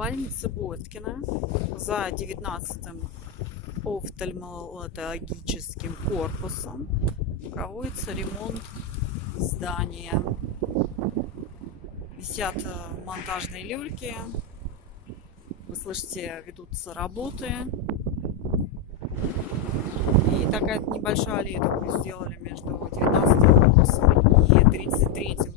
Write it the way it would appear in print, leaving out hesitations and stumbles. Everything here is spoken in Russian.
больницы Боткина за 19-м офтальмологическим корпусом проводится ремонт здания. Висят монтажные люльки. Вы слышите, ведутся работы. И такая небольшая аллея такую сделали между 19-м корпусом и 33-м